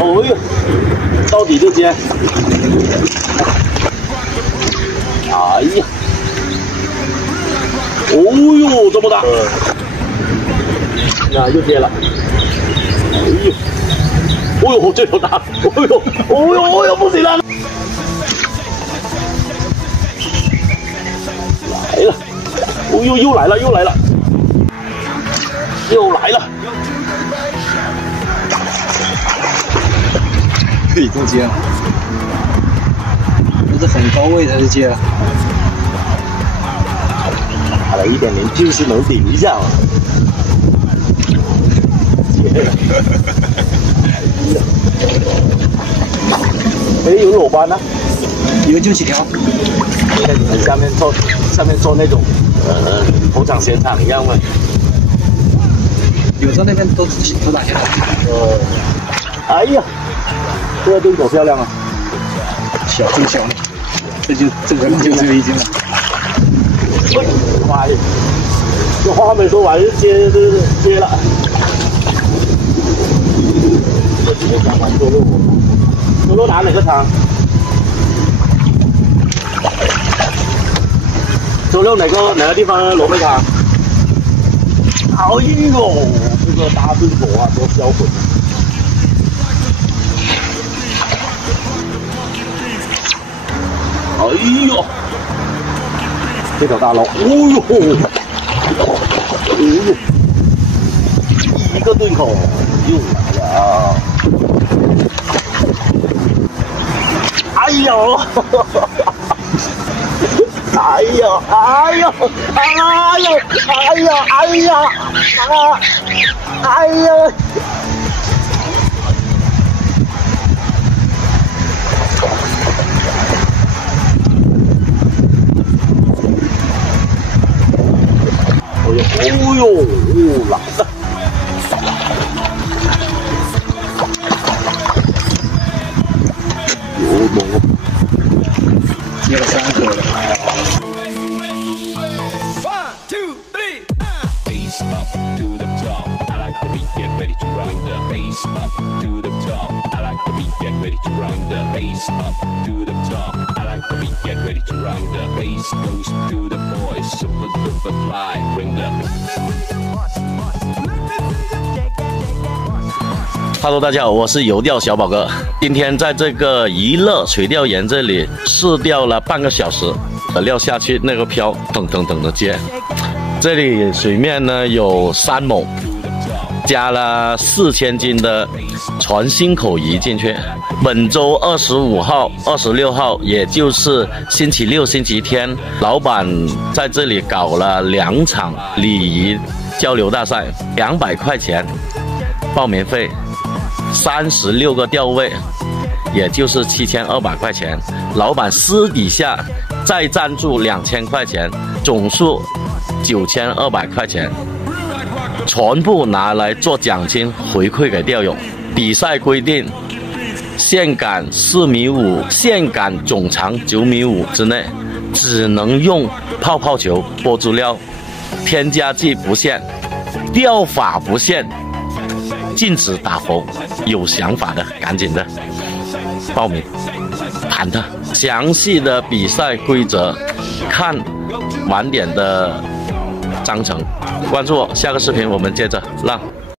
哦呦，到底这接。哎呀，哦呦，这么大！那又接了。哎呦，哦呦，这头大！哦呦，哦呦，哦呦，不行了！来了！哦呦，又来了，又来了！又来了！可以中接了，不是很高位才是接了。打了一点点，就是能顶一下嘛。哎，有裸斑呢，有9几条。下面做那种捧场现场一样的。有时候那边都打现场。哎呀，这个对手漂亮啊！小更小了，这个就只有1斤了。妈呀！这话还没说完就接了。走路拿哪个场？走路哪个地方罗贝卡？哎呦，这个大对手啊，多销魂！哎呦，这条大捞，哦呦，一个对口又来了，哎呦，哎呦，哎呦，哎呦，哎呦，哎呀，哎呀！哦呦，来了！有猛！接了3颗了。1, 2, 3. Face up to the top. I like the beat. Get ready to run the face up to the top. I like the beat. Get ready to run the face up to the top. I like the beat. Get ready to run the bass goes to the boys. Super duper fly. Bring the Hello， 大家好，我是游钓小宝哥。今天在这个娱乐垂钓岩这里试钓了半个小时，钓下去那个漂腾腾腾的接。这里水面呢有3亩，加了4000斤的船心口仪进去。本周25号、26号，也就是星期六、星期天，老板在这里搞了2场礼仪交流大赛，200块钱报名费。36个钓位，也就是7200块钱。老板私底下再赞助2000块钱，总数9200块钱，全部拿来做奖金回馈给钓友。比赛规定，线杆4.5米，线杆总长9.5米之内，只能用泡泡球、波珠料，添加剂不限，钓法不限。禁止打浮，有想法的赶紧的报名谈的详细的比赛规则，看晚点的章程。关注我，下个视频我们接着浪。